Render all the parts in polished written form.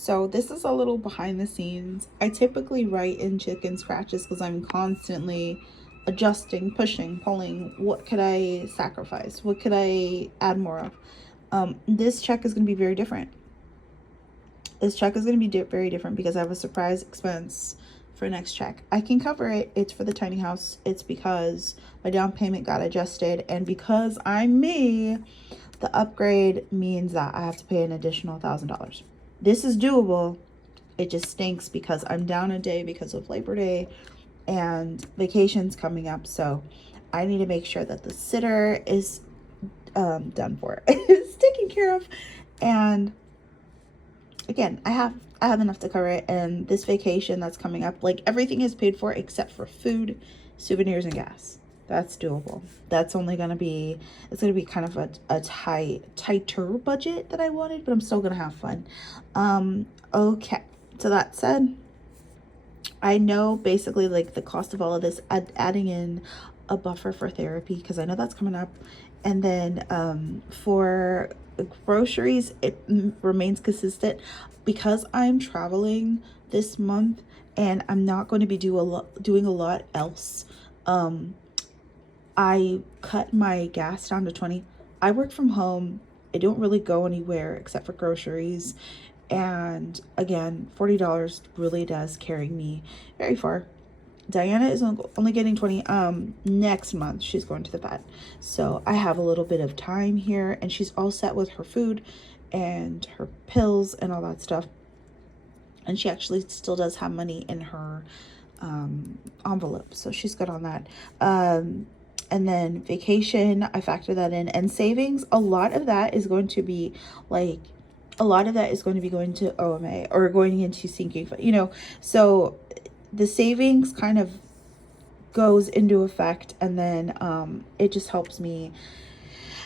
So this is a little behind the scenes. I typically write in chicken scratches because I'm constantly adjusting, pushing, pulling. What could I sacrifice? What could I add more of? This check is going to be very different. This check is going to be very different because I have a surprise expense for next check. I can cover it. It's for the tiny house. It's because my down payment got adjusted, and because I'm me, the upgrade means that I have to pay an additional $1,000. This is doable. It just stinks because I'm down a day because of Labor Day and vacation's coming up. So I need to make sure that the sitter is done for, is taken care of. And again, I have enough to cover it. And this vacation that's coming up, like everything is paid for except for food, souvenirs, and gas. That's doable. That's only gonna be, it's gonna be kind of a tighter budget that I wanted, but I'm still gonna have fun. Okay. So that said, I know basically like the cost of all of this, adding in a buffer for therapy because I know that's coming up, and then for groceries it remains consistent because I'm traveling this month and I'm not going to be doing a lot else. I cut my gas down to 20. I work from home. I don't really go anywhere except for groceries. And again, $40 really does carry me very far. Diana is only getting 20. Next month she's going to the vet. So I have a little bit of time here, and she's all set with her food and her pills and all that stuff. And she actually still does have money in her envelope. So she's good on that. And then vacation, I factor that in, and savings. A lot of that is going to be going to OMA or going into sinking, so the savings kind of goes into effect, and then it just helps me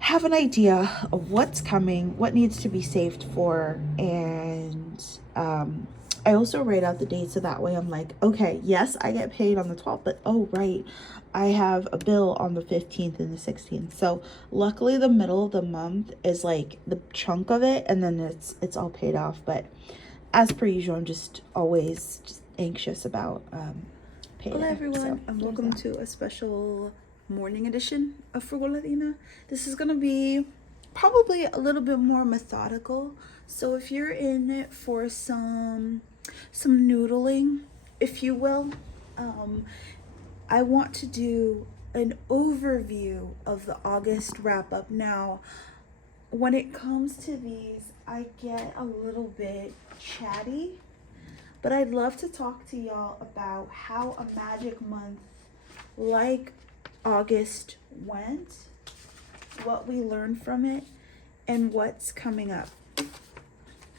have an idea of what's coming, what needs to be saved for, and I also write out the date so that way I'm like, okay, yes, I get paid on the 12th, but oh right, I have a bill on the 15th and the 16th. So luckily the middle of the month is like the chunk of it, and then it's all paid off. But as per usual, I'm just always just anxious about payday. Hello everyone, so, and welcome to a special morning edition of Frugal Latina. This is gonna be probably a little bit more methodical. So if you're in it for some noodling, if you will, I want to do an overview of the August wrap up. Now, when it comes to these, I get a little bit chatty, but I'd love to talk to y'all about how a magic month like August went, what we learned from it, and what's coming up.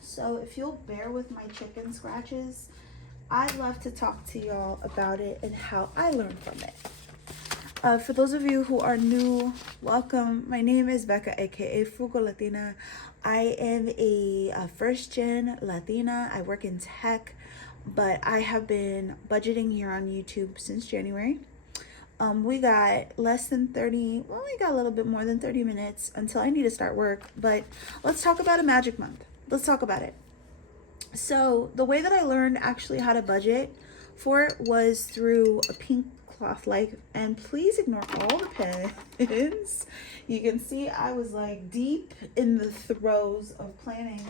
So if you'll bear with my chicken scratches, I'd love to talk to y'all about it and how I learned from it. For those of you who are new, welcome. My name is Becca, aka Frugal Latina. I am a first-gen Latina. I work in tech, but I have been budgeting here on YouTube since January. We got less than 30, well, we got a little bit more than 30 minutes until I need to start work, but let's talk about a magic month. Let's talk about it. So the way that I learned actually how to budget for it was through a pink cloth life, and please ignore all the pens. You can see I was like deep in the throes of planning.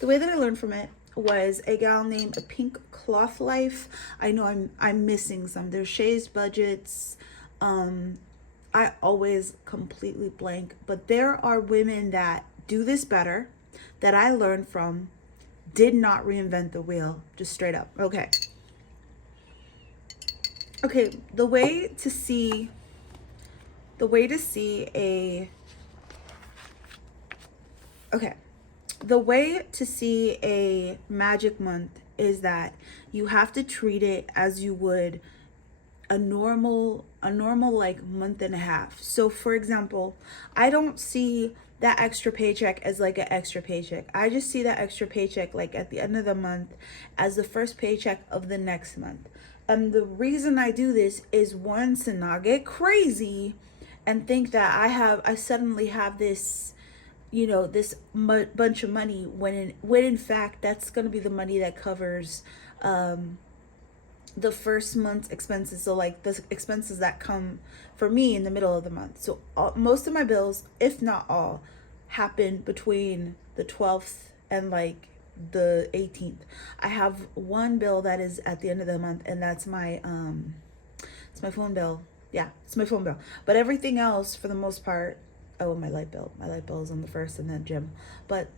The way that I learned from it was a gal named a Pink Cloth Life. I know I'm missing some. There's Shay's Budgets. I always completely blank, but there are women that do this better, that I learned from, did not reinvent the wheel, just straight up. Okay, the way to see a magic month is that you have to treat it as you would a normal like month and a half. So for example, I don't see that extra paycheck as like an extra paycheck. I just see that extra paycheck like at the end of the month as the first paycheck of the next month. And the reason I do this is, one, to not get crazy and think that I suddenly have this this bunch of money when in fact that's going to be the money that covers the first month's expenses. So like the expenses that come for me in the middle of the month. So most of my bills, if not all, happen between the 12th and like the 18th. I have one bill that is at the end of the month, and that's my it's my phone bill. Yeah, it's my phone bill. But everything else for the most part, oh, my light bill. My light bill is on the first, and then gym. But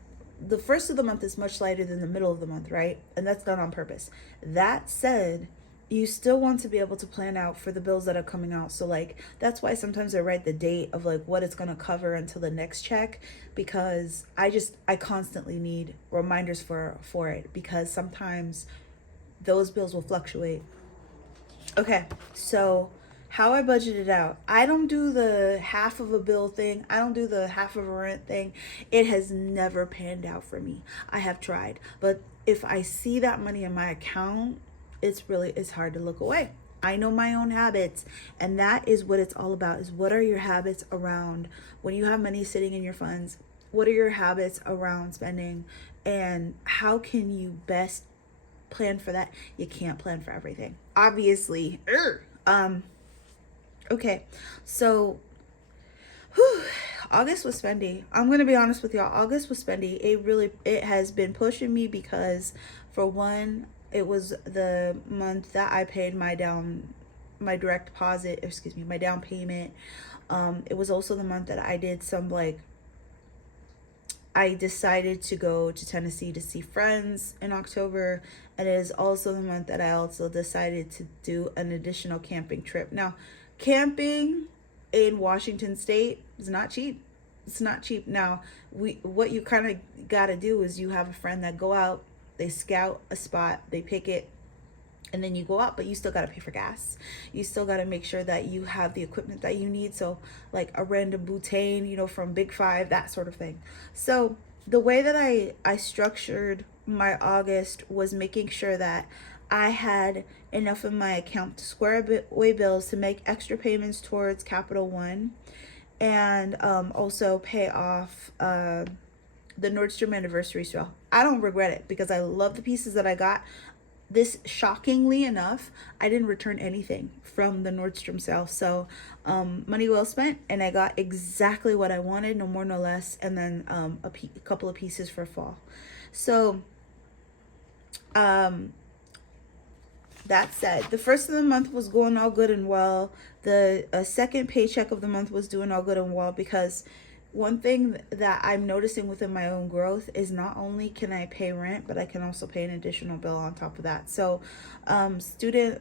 the first of the month is much lighter than the middle of the month, right? And that's done on purpose. That said, you still want to be able to plan out for the bills that are coming out. So like that's why sometimes I write the date of like what it's going to cover until the next check, because I constantly need reminders for it, because sometimes those bills will fluctuate. Okay, so how I budgeted out. I don't do the half of a bill thing. I don't do the half of a rent thing. It has never panned out for me. I have tried, but if I see that money in my account, it's hard to look away. I know my own habits, and that is what it's all about. Is what are your habits around when you have money sitting in your funds? What are your habits around spending, and how can you best plan for that? You can't plan for everything, obviously. Okay, so August was spendy. I'm gonna be honest with y'all. August was spendy. It has been pushing me because, for one, it was the month that I paid my direct deposit. Excuse me, my down payment. It was also the month that I did some like. I decided to go to Tennessee to see friends in October, and it is also the month that I also decided to do an additional camping trip. Now, camping in Washington State is not cheap. It's not cheap. Now, what you kind of got to do is you have a friend that go out, they scout a spot, they pick it, and then you go out, but you still got to pay for gas. You still got to make sure that you have the equipment that you need. So like a random butane, from Big Five, that sort of thing. So the way that I structured my August was making sure that I had enough in my account to square away bills, to make extra payments towards Capital One, and also pay off the Nordstrom anniversary sale. I don't regret it because I love the pieces that I got. This, shockingly enough, I didn't return anything from the Nordstrom sale. So money well spent, and I got exactly what I wanted, no more, no less, and then a couple of pieces for fall. So that said, the first of the month was going all good and well. The second paycheck of the month was doing all good and well, because one thing that I'm noticing within my own growth is not only can I pay rent, but I can also pay an additional bill on top of that. So student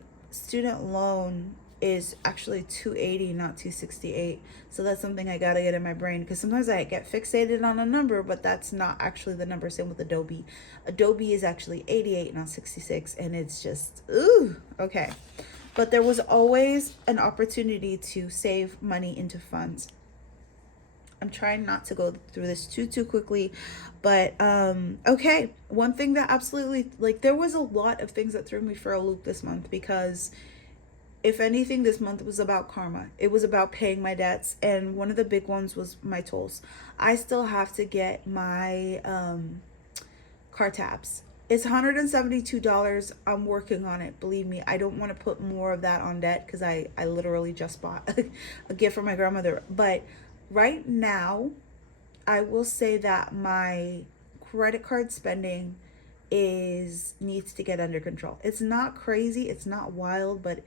loan is actually $280, not $268. So that's something I gotta get in my brain, because sometimes I get fixated on a number, but that's not actually the number. Same with Adobe. Adobe is actually $88, not $66, and it's just okay. But there was always an opportunity to save money into funds. I'm trying not to go through this too quickly, but okay. One thing that absolutely, like, there was a lot of things that threw me for a loop this month, because if anything, this month was about karma. It was about paying my debts, and one of the big ones was my tolls. I still have to get my car tabs. It's $172. I'm working on it. Believe me, I don't want to put more of that on debt, because I literally just bought a gift for my grandmother. But right now, I will say that my credit card spending needs to get under control. It's not crazy, it's not wild, but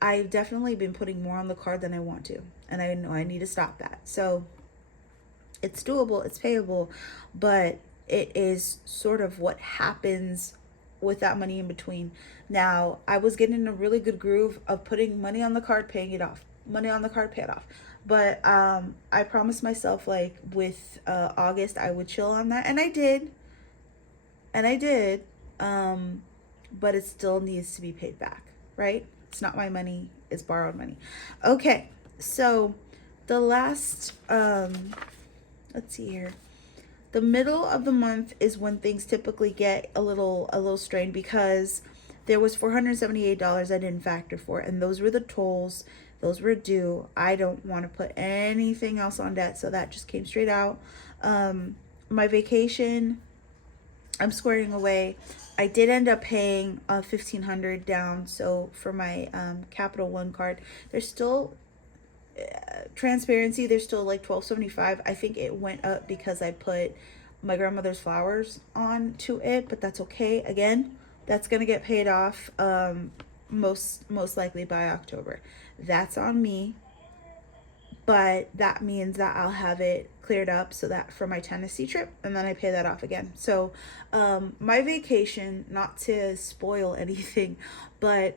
I've definitely been putting more on the card than I want to, and I know I need to stop that. So it's doable, it's payable, but it is sort of what happens with that money in between. Now, I was getting in a really good groove of putting money on the card, paying it off, money on the card, pay it off. But I promised myself, like, with August, I would chill on that, and I did. But it still needs to be paid back, right? It's not my money, it's borrowed money. Okay, so the last, let's see here. The middle of the month is when things typically get a little strained, because there was $478 I didn't factor for, and those were the tolls Those were due. I don't want to put anything else on debt, so that just came straight out. My vacation, I'm squaring away. I did end up paying 1,500 down. So for my Capital One card, there's still transparency. There's still like 1,275. I think it went up because I put my grandmother's flowers on to it, but that's okay. Again, that's gonna get paid off most likely by October. That's on me, but that means that I'll have it cleared up so that for my Tennessee trip, and then I pay that off again. So my vacation, not to spoil anything, but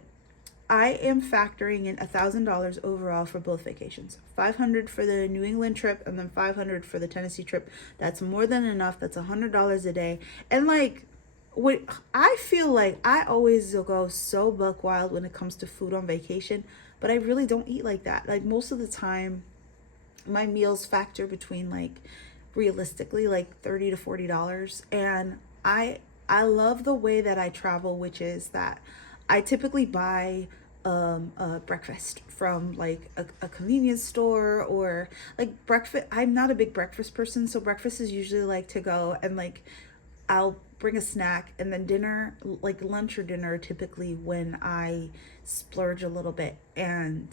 I am factoring in $1,000 overall for both vacations. 500 for the New England trip and then 500 for the Tennessee trip. That's more than enough. That's $100 a day. And like, what I feel like I always go so buck wild when it comes to food on vacation, but I really don't eat like that. Like most of the time, my meals factor between like realistically like $30 to $40, and I love the way that I travel, which is that I typically buy a breakfast from like a convenience store, or like breakfast. I'm not a big breakfast person, so breakfast is usually like to go, and like I'll bring a snack, and then dinner, like lunch or dinner, typically when I splurge a little bit. And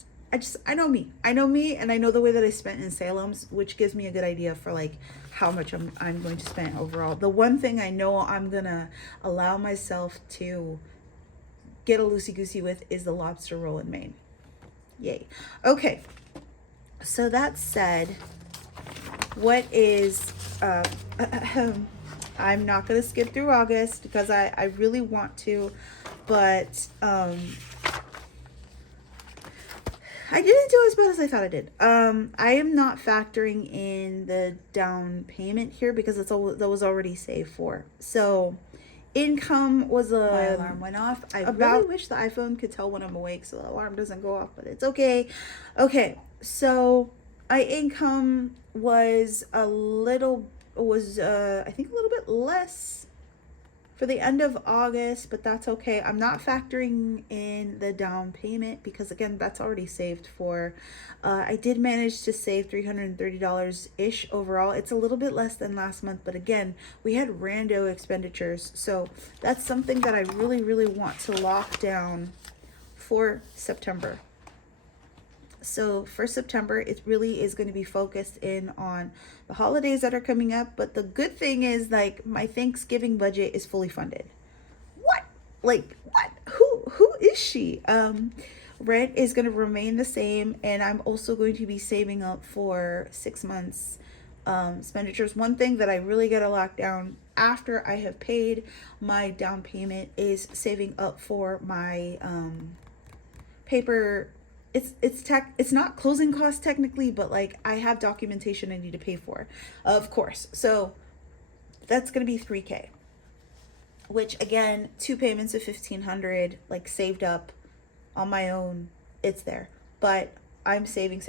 I know me. I know me, and I know the way that I spent in Salem's, which gives me a good idea for like how much I'm going to spend overall. The one thing I know I'm gonna allow myself to get a loosey goosey with is the lobster roll in Maine. Yay. Okay. So that said, what is I'm not gonna skip through August because I really want to, but I didn't do as bad as I thought I did. I am not factoring in the down payment here because that was already saved for. So income was my alarm went off. I really wish the iPhone could tell when I'm awake so the alarm doesn't go off, but it's okay. Okay, so my income was I think a little bit less for the end of August, but that's okay. I'm not factoring in the down payment because again, that's already saved for. I did manage to save $330-ish overall. It's a little bit less than last month, but again, we had rando expenditures. So that's something that I really, really want to lock down for September. So for September, it really is going to be focused in on the holidays that are coming up. But the good thing is, like, my Thanksgiving budget is fully funded. What? Like, what? Who is she? Rent is going to remain the same, and I'm also going to be saving up for 6 months expenditures. One thing that I really got to lock down after I have paid my down payment is saving up for my paper. It's not closing costs technically, but like I have documentation I need to pay for, of course. So that's gonna be $3K, which again, 2 payments of $1,500, like saved up on my own. It's there, but I'm saving.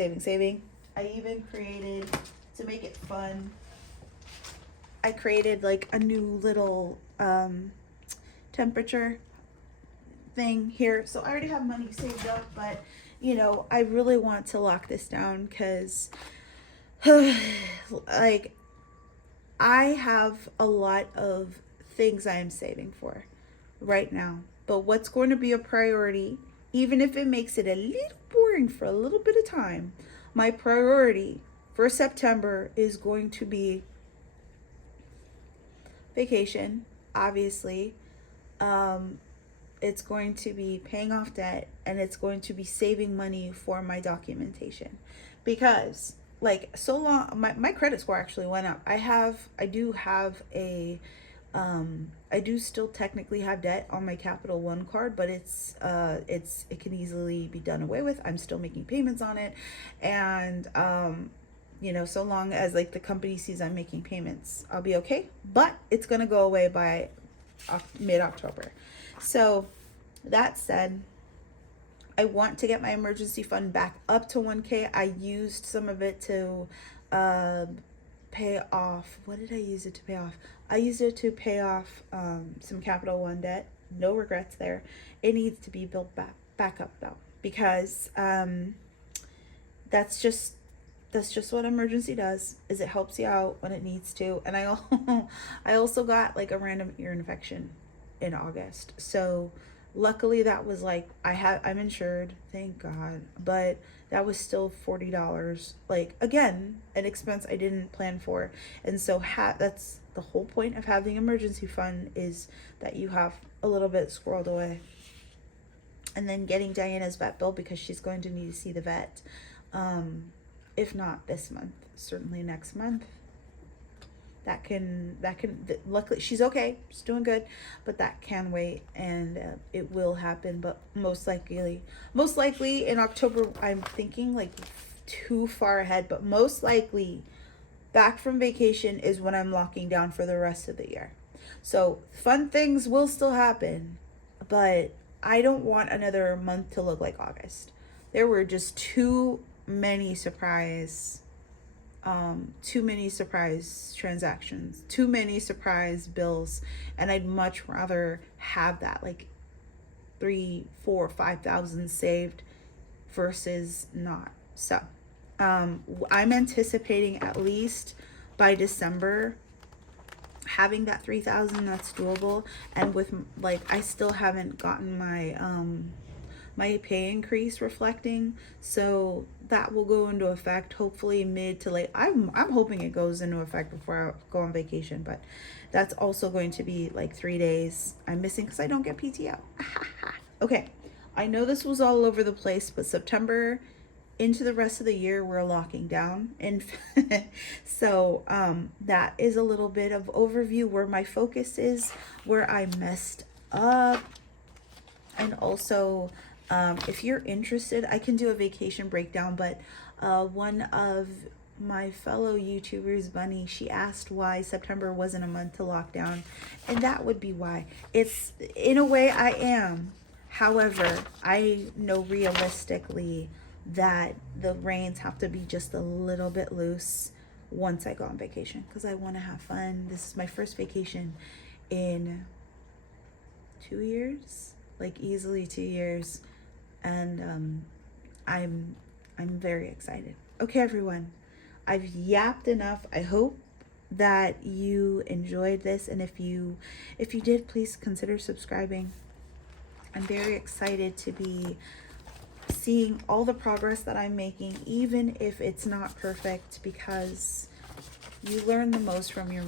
I even created, to make it fun, I created like a new little temperature thing here. So I already have money saved up, but you know, I really want to lock this down because like I have a lot of things I am saving for right now. But what's going to be a priority, even if it makes it a little boring for a little bit of time, my priority for September is going to be vacation, obviously. It's going to be paying off debt, and it's going to be saving money for my documentation, because like so long my credit score actually went up. I do still technically have debt on my Capital One card, but it can easily be done away with. I'm still making payments on it, and you know, so long as like the company sees I'm making payments, I'll be okay. But it's gonna go away by mid-October. So that said, I want to get my emergency fund back up to 1K. I used some of it to pay off. What did I use it to pay off? I used it to pay off some Capital One debt. No regrets there. It needs to be built back up though, because that's just what emergency does, is it helps you out when it needs to. And I also got like a random ear infection in August. So luckily that was like, I'm insured, thank God, but that was still $40. Like, again, an expense I didn't plan for. And so that's the whole point of having emergency fund, is that you have a little bit squirreled away. And then getting Diana's vet bill, because she's going to need to see the vet. If not this month, certainly next month. Luckily she's okay, she's doing good, but that can wait, and it will happen. But most likely in October, I'm thinking like too far ahead, but most likely back from vacation is when I'm locking down for the rest of the year. So fun things will still happen, but I don't want another month to look like August. There were just too many surprise transactions, too many surprise bills, and I'd much rather have that like 3, 4, 5,000 saved versus not. So I'm anticipating at least by December having that 3,000. That's doable. And with like, I still haven't gotten my my pay increase reflecting, so that will go into effect hopefully mid to late. I'm hoping it goes into effect before I go on vacation, but that's also going to be like 3 days I'm missing because I don't get PTO. Okay, I know this was all over the place, but September into the rest of the year we're locking down, and so that is a little bit of overview where my focus is, where I messed up, and also if you're interested, I can do a vacation breakdown. But one of my fellow YouTubers, Bunny, she asked why September wasn't a month to lock down, and that would be why. It's, in a way, I am. However, I know realistically that the reins have to be just a little bit loose once I go on vacation, because I want to have fun. This is my first vacation in 2 years, like easily 2 years, and I'm very excited. Okay, everyone, I've yapped enough. I hope that you enjoyed this, and if you did, please consider subscribing. I'm very excited to be seeing all the progress that I'm making, even if it's not perfect, because you learn the most from your